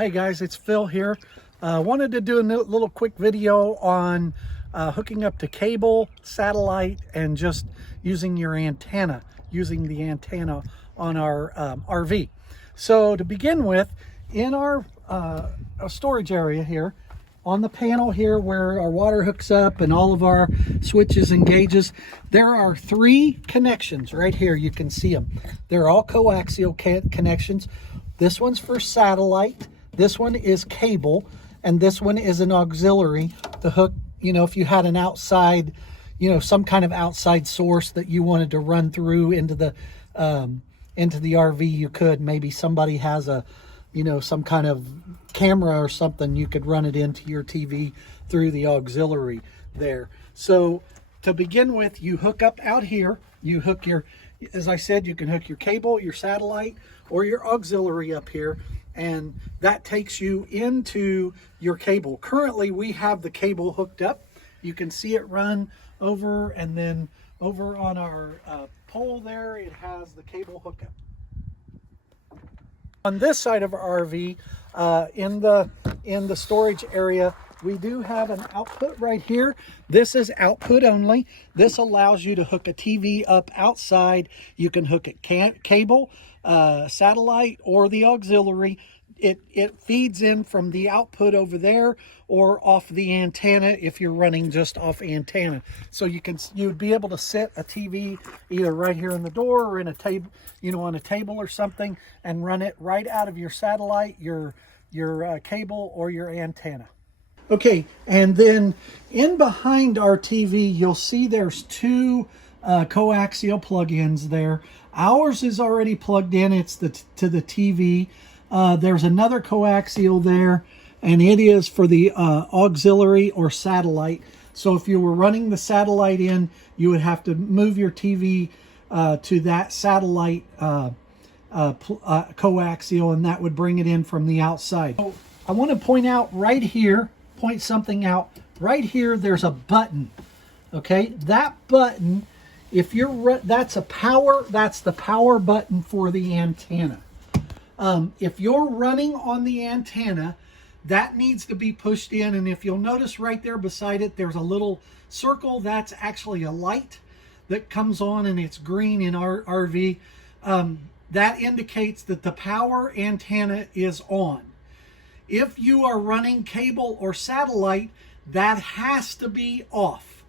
Hey guys, it's Phil here. Wanted to do a little quick video on hooking up to cable, satellite, and just using your antenna, using the antenna on our RV. So to begin with, in our storage area here, on the panel here where our water hooks up and all of our switches and gauges, there are 3 connections right here. You can see them. They're all coaxial connections. This one's for satellite, this one is cable, and this one is an auxiliary to hook, if you had an outside, some kind of outside source that you wanted to run through into the RV, you could. Maybe somebody has a, some kind of camera or something, you could run it into your TV through the auxiliary there. So to begin with, you hook up out here, you hook your, as I said, you can hook your cable, your satellite, or your auxiliary up here, and that takes you into your cable. Currently, we have the cable hooked up. You can see it run over, and then over on our pole there, it has the cable hookup. On this side of our RV, in the storage area, we do have an output right here. This is output only. This allows you to hook a TV up outside. You can hook it cable, satellite, or the auxiliary. It feeds in from the output over there or off the antenna if you're running just off antenna. So you'd be able to set a TV either right here in the door or in a table, on a table or something, and run it right out of your satellite, your cable, or your antenna. Okay, and then in behind our TV, you'll see there's 2 coaxial plug-ins there. Ours is already plugged in. It's to the TV. There's another coaxial there, and it is for the auxiliary or satellite. So if you were running the satellite in, you would have to move your TV to that satellite coaxial, and that would bring it in from the outside. So I want to point something out right here. There's a button. Okay, that button, if you're that's the power button for the antenna. If you're running on the antenna, that needs to be pushed in, and if you'll notice right there beside it, there's a little circle. That's actually a light that comes on, and it's green in our RV. That indicates that the power antenna is on. If you are running cable or satellite, that has to be off.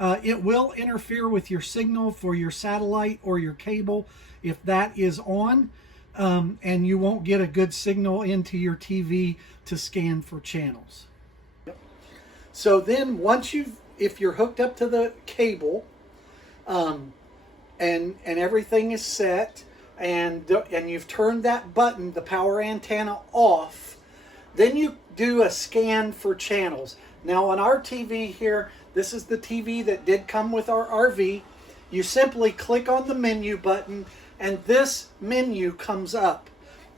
It will interfere with your signal for your satellite or your cable if that is on, and you won't get a good signal into your TV to scan for channels. So then if you're hooked up to the cable, and everything is set, and you've turned that button, the power antenna, off, then you do a scan for channels. Now on our TV here, this is the TV that did come with our RV. You simply click on the menu button, and this menu comes up.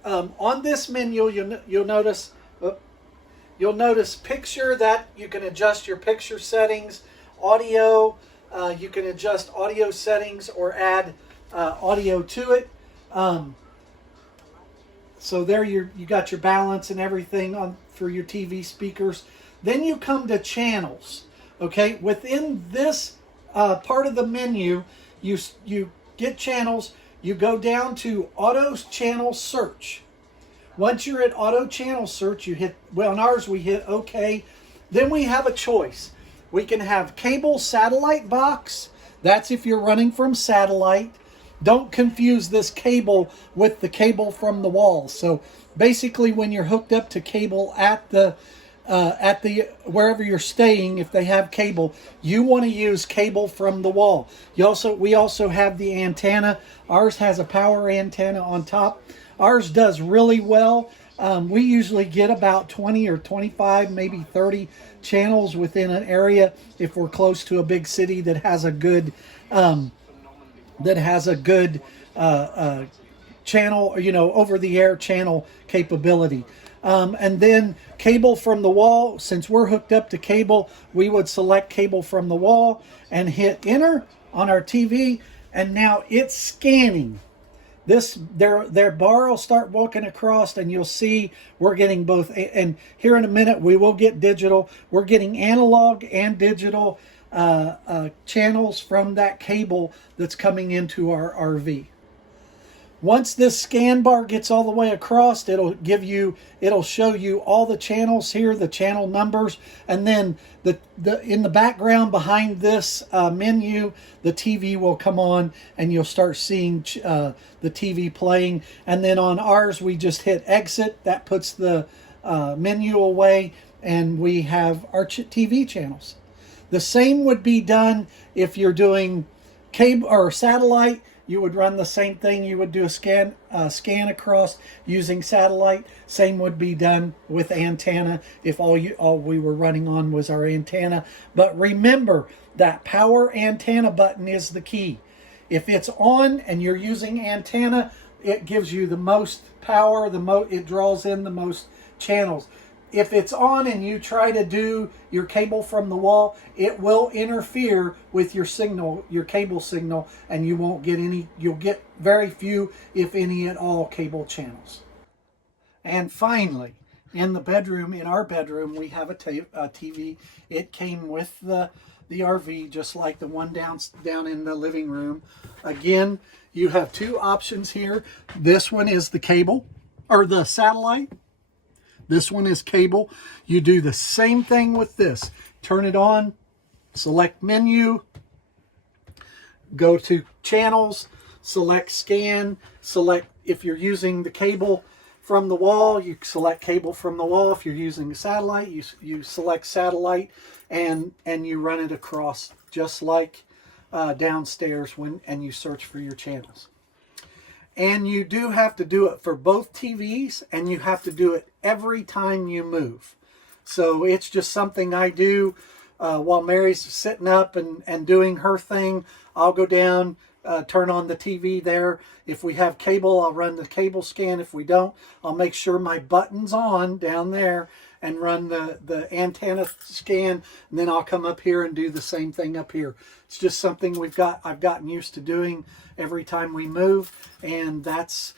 On this menu, you'll notice picture, that you can adjust your picture settings, audio. You can adjust audio settings or add audio to it. So there you got your balance and everything on for your TV speakers. Then you come to channels. Okay, within this part of the menu, you get channels. You go down to auto channel search. Once you're at auto channel search, you hit, well, on ours we hit OK. Then we have a choice. We can have cable satellite box. That's if you're running from satellite. Don't confuse this cable with the cable from the wall. So basically, when you're hooked up to cable at the wherever you're staying, if they have cable, you want to use cable from the wall. We also have the antenna. Ours has a power antenna on top. Ours does really well. We usually get about 20 or 25, maybe 30 channels within an area if we're close to a big city that has a good channel, over-the-air channel capability. And then cable from the wall. Since we're hooked up to cable, we would select cable from the wall and hit enter on our TV, and now it's scanning. this their bar will start walking across, and you'll see we're getting both. And here in a minute we will get digital. We're getting analog and digital channels from that cable that's coming into our RV. Once this scan bar gets all the way across, it'll show you all the channels here, the channel numbers, and then in the background behind this menu, the TV will come on, and you'll start seeing the TV playing. And then on ours, we just hit exit. That puts the menu away, and we have our TV channels. The same would be done if you're doing cable or satellite. You would run the same thing. You would do a scan across using satellite. Same would be done with antenna if all we were running on was our antenna. But remember, that power antenna button is the key. If it's on and you're using antenna, it gives you the most power. It draws in the most channels. If it's on and you try to do your cable from the wall, it will interfere with your signal, your cable signal, and you won't get any. You'll get very few, if any at all, cable channels. And finally, in our bedroom, we have a TV. It came with the RV, just like the one down in the living room. Again, you have two options here. This one is the cable, or the satellite. This one is cable. You do the same thing with this. Turn it on, select menu, go to channels, select scan, select if you're using the cable from the wall, you select cable from the wall. If you're using a satellite, you select satellite, and you run it across just like downstairs and you search for your channels. And you do have to do it for both TVs, and you have to do it every time you move. So it's just something I do while Mary's sitting up and doing her thing. I'll go down, turn on the TV there. If we have cable, I'll run the cable scan. If we don't, I'll make sure my button's on down there and run the antenna scan, and then I'll come up here and do the same thing up here. It's just something I've gotten used to doing every time we move, and that's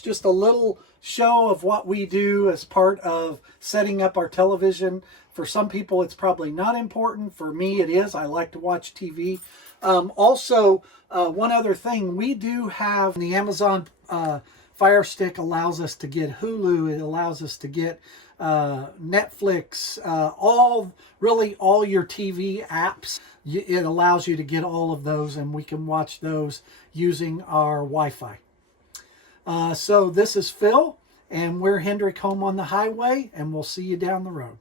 just a little show of what we do as part of setting up our television. For some people, it's probably not important. For me, it is. I like to watch TV. Also, one other thing, we do have the Amazon Fire Stick allows us to get Hulu. It allows us to get Netflix, all your TV apps. It allows you to get all of those, and we can watch those using our Wi-Fi. So this is Phil, and we're Hendrick Home on the Highway, and we'll see you down the road.